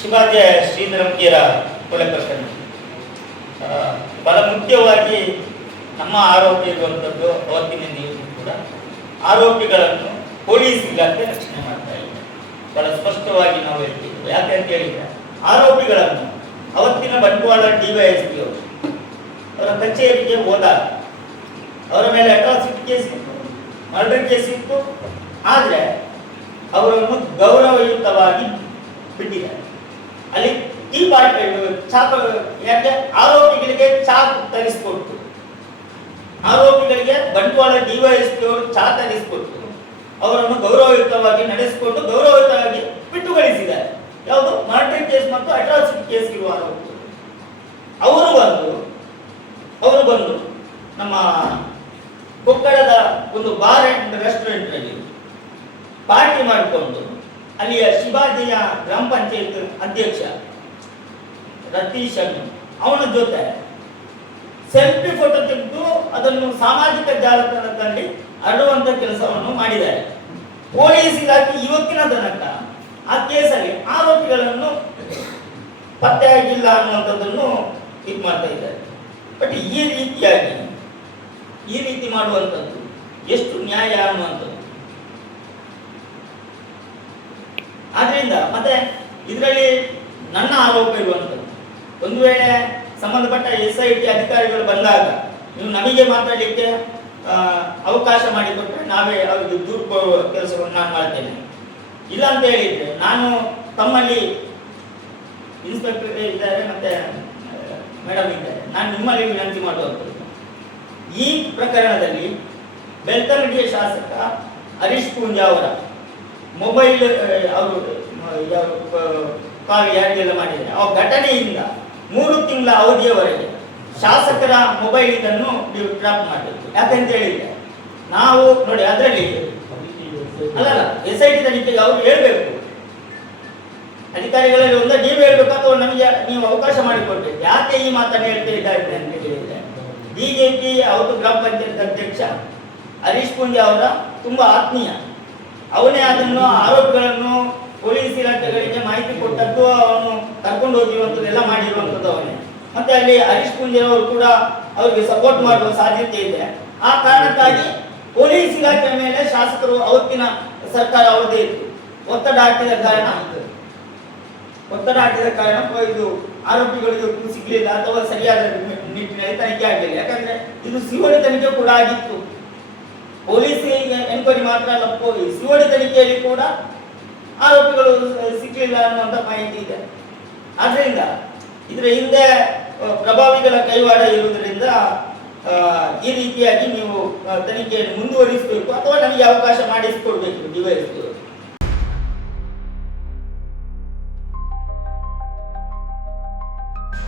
ಶಿವಾಜಿ ಶ್ರೀಧರಂಗಿಯರ ಕೊಲೆ ಪ್ರಕರಣ ಬಹಳ ಮುಖ್ಯವಾಗಿ ನಮ್ಮ ಆರೋಪಿ ಇರುವಂಥದ್ದು ಅವತ್ತಿನಿಂದ ಕೂಡ ಆರೋಪಿಗಳನ್ನು ಪೊಲೀಸ್ ಇಲಾಖೆ ರಕ್ಷಣೆ ಮಾಡ್ತಾ ಇದೆ. ಬಹಳ ಸ್ಪಷ್ಟವಾಗಿ ನಾವು ಹೇಳ್ತಿದ್ವಿ. ಯಾಕೆ ಅಂತ ಹೇಳಿದ್ರೆ ಆರೋಪಿಗಳನ್ನು ಅವತ್ತಿನ ಬಂಟ್ವಾಳ ಡಿವೈಎಸ್ಪಿ ಅವರು ಅವರ ಕಚೇರಿಗೆ ಹೋದಾಗ ಅವರ ಮೇಲೆ ಅಟ್ರಾಸಿಟಿ ಕೇಸ್ ಇತ್ತು, ಮರ್ಡರ್ ಕೇಸ್ ಇತ್ತು. ಆದರೆ ಅವರನ್ನು ಗೌರವಯುತವಾಗಿ ಬಿಟ್ಟಿದ್ದಾರೆ. ಅಲ್ಲಿ ಟೀ ಪಾರ್ಟಿ ಚಾಕು, ಯಾಕೆ ಆರೋಪಿಗಳಿಗೆ ಚಾಕು ತರಿಸಿಕೊಟ್ಟು, ಆರೋಪಿಗಳಿಗೆ ಬಂಟ್ವಾಳ ಡಿವೈಎಸ್ಪಿ ಅವರು ಚಾ ತರಿಸಿಕೊಟ್ಟು ಅವರನ್ನು ಗೌರವಯುತವಾಗಿ ನಡೆಸಿಕೊಂಡು ಗೌರವಯುತವಾಗಿ ಬಿಟ್ಟುಗಳಿಸಿದ್ದಾರೆ. ಯಾವುದು ಮರ್ಡರ್ ಕೇಸ್ ಮತ್ತು ಅಟ್ರಾಸಿಟಿ ಕೇಸ್ ಇರುವ ಆರೋಪಿಗಳು ಅವರು ಬಂದು ನಮ್ಮ ಕೊಕ್ಕಡದ ಒಂದು ಬಾರ್ ಅಂಡ್ ರೆಸ್ಟೋರೆಂಟ್ ನಲ್ಲಿ ಪಾರ್ಟಿ ಮಾಡಿಕೊಂಡು ಅಲ್ಲಿಯ ಶಿವಾಜಿಯ ಗ್ರಾಮ ಪಂಚಾಯತ್ ಅಧ್ಯಕ್ಷ ರತೀಶ್ ಅವನ ಜೊತೆ ಸೆಲ್ಫಿ ಫೋಟೋ ತೆಗೆದು ಅದನ್ನು ಸಾಮಾಜಿಕ ಜಾಲತಾಣದಲ್ಲಿ ಹರಡುವಂತ ಕೆಲಸವನ್ನು ಮಾಡಿದ್ದಾರೆ. ಪೊಲೀಸ್ ಇಲಾಖೆ ಇವತ್ತಿನ ತನಕ ಆ ಕೇಸಲ್ಲಿ ಆರೋಪಿಗಳನ್ನು ಪತ್ತೆ ಆಗಿಲ್ಲ ಅನ್ನುವಂಥದ್ದನ್ನು ಇದು ಮಾಡ್ತಾ ಇದ್ದಾರೆ. ಬಟ್ ಈ ರೀತಿ ಮಾಡುವಂಥದ್ದು ಎಷ್ಟು ನ್ಯಾಯ ಅನ್ನುವಂಥದ್ದು. ಆದ್ರಿಂದ ಮತ್ತೆ ಇದರಲ್ಲಿ ನನ್ನ ಆರೋಪ ಇರುವಂಥದ್ದು, ಒಂದು ವೇಳೆ ಸಂಬಂಧಪಟ್ಟ SIT ಅಧಿಕಾರಿಗಳು ಬಂದಾಗ ನೀವು ನಮಗೆ ಮಾತಾಡಲಿಕ್ಕೆ ಅವಕಾಶ ಮಾಡಿಕೊಟ್ರೆ ನಾವೇ ಅವ್ರಿಗೆ ದೂರು ಕೊಡುವ ಕೆಲಸವನ್ನು ನಾನು ಮಾಡ್ತೇನೆ. ಇಲ್ಲ ಅಂತ ಹೇಳಿದ್ರೆ ನಾನು ತಮ್ಮಲ್ಲಿ ಇನ್ಸ್ಪೆಕ್ಟರ್ ಇದ್ದಾರೆ ಮತ್ತೆ ಮೇಡಮ್ ಇದ್ದಾರೆ, ನಾನು ನಿಮ್ಮಲ್ಲಿ ವಿನಂತಿ ಮಾಡುವಂಥದ್ದು, ಈ ಪ್ರಕರಣದಲ್ಲಿ ಬೆಳ್ತಂಗಡಿಯ ಶಾಸಕ ಹರೀಶ್ ಪೂಂಜಾ ಅವರ ಮೊಬೈಲ್ ಅವರು ಕಾಲ್ ಯಾರಿಗೆಲ್ಲ ಮಾಡಿದ್ದಾರೆ ಆ ಘಟನೆಯಿಂದ 3 ತಿಂಗಳ ಅವಧಿಯವರೆಗೆ ಶಾಸಕರ ಮೊಬೈಲ್ ಇದನ್ನು ನೀವು ಟ್ರ್ಯಾಪ್ ಮಾಡಬೇಕು. ಯಾಕಂತ ಹೇಳಿದ್ರೆ ನಾವು ನೋಡಿ ಅದರಲ್ಲಿ ಅಲ್ಲಲ್ಲ SIT ತನಿಖೆಗೆ ಅವರು ಹೇಳ್ಬೇಕು, ಅಧಿಕಾರಿಗಳಲ್ಲಿ ಒಂದು ನೀವು ಹೇಳ್ಬೇಕು ಅಥವಾ ನಮಗೆ ನೀವು ಅವಕಾಶ ಮಾಡಿಕೊಡ್ಬೇಕು. ಯಾಕೆ ಈ ಮಾತನ್ನು ಹೇಳ್ತಿದ್ದಾರೆ ಅಂತ ಹೇಳಿದ್ರೆ BJP ಅವತ್ತು ಗ್ರಾಮ ಪಂಚಾಯತ್ ಅಧ್ಯಕ್ಷ ಹರೀಶ್ ಪೂಂಜಾ ಅವರ ತುಂಬಾ ಆತ್ಮೀಯ. ಅವನೇ ಅದನ್ನು ಆರೋಪಿಗಳನ್ನು ಪೊಲೀಸ್ ಇಲಾಖೆಗಳಿಗೆ ಮಾಹಿತಿ ಕೊಟ್ಟದ್ದು, ಅವನು ಕರ್ಕೊಂಡು ಹೋಗಿರುವಂಥದ್ದು ಎಲ್ಲ ಮಾಡಿರುವಂಥದ್ದು ಅವನೇ. ಮತ್ತೆ ಅಲ್ಲಿ ಹರೀಶ್ ಪೂಂಜಾ ಅವರು ಕೂಡ ಅವರಿಗೆ ಸಪೋರ್ಟ್ ಮಾಡುವ ಸಾಧ್ಯತೆ ಇದೆ. ಆ ಕಾರಣಕ್ಕಾಗಿ ಪೊಲೀಸ್ ಇಲಾಖೆ ಮೇಲೆ ಶಾಸಕರು ಅವತ್ತಿನ ಸರ್ಕಾರ ಅವರದೇ ಇತ್ತು, ಒತ್ತಡ ಹಾಕಿದ ಕಾರಣ ಇದು ಆರೋಪಿಗಳಿಗೆ ಸಿಗಲಿಲ್ಲ ಅಥವಾ ಸರಿಯಾದ ನಿಟ್ಟಿನಲ್ಲಿ ತನಿಖೆ ಆಗಲಿಲ್ಲ. ಯಾಕಂದ್ರೆ ಇದು COD ತನಿಖೆ ಕೂಡ ಆಗಿತ್ತು. ಪೊಲೀಸ್ ಎನ್ಕ್ವೈರಿ ಮಾತ್ರ ಅಲ್ಲ, COD ತನಿಖೆಯಲ್ಲಿ ಕೂಡ ಆರೋಪಿಗಳು ಸಿಕ್ಕಲಿಲ್ಲ ಅನ್ನುವಂಥ ಮಾಹಿತಿ ಇದೆ. ಆದ್ರಿಂದ ಇದರ ಹಿಂದೆ ಪ್ರಭಾವಿಗಳ ಕೈವಾಡ ಇರುವುದರಿಂದ ಈ ರೀತಿಯಾಗಿ ನೀವು ತನಿಖೆಯನ್ನು ಮುಂದುವರಿಸಬೇಕು ಅಥವಾ ನನಗೆ ಅವಕಾಶ ಮಾಡಿಸಿಕೊಡ್ಬೇಕು ಡಿವೈಎಸ್ಪಿ.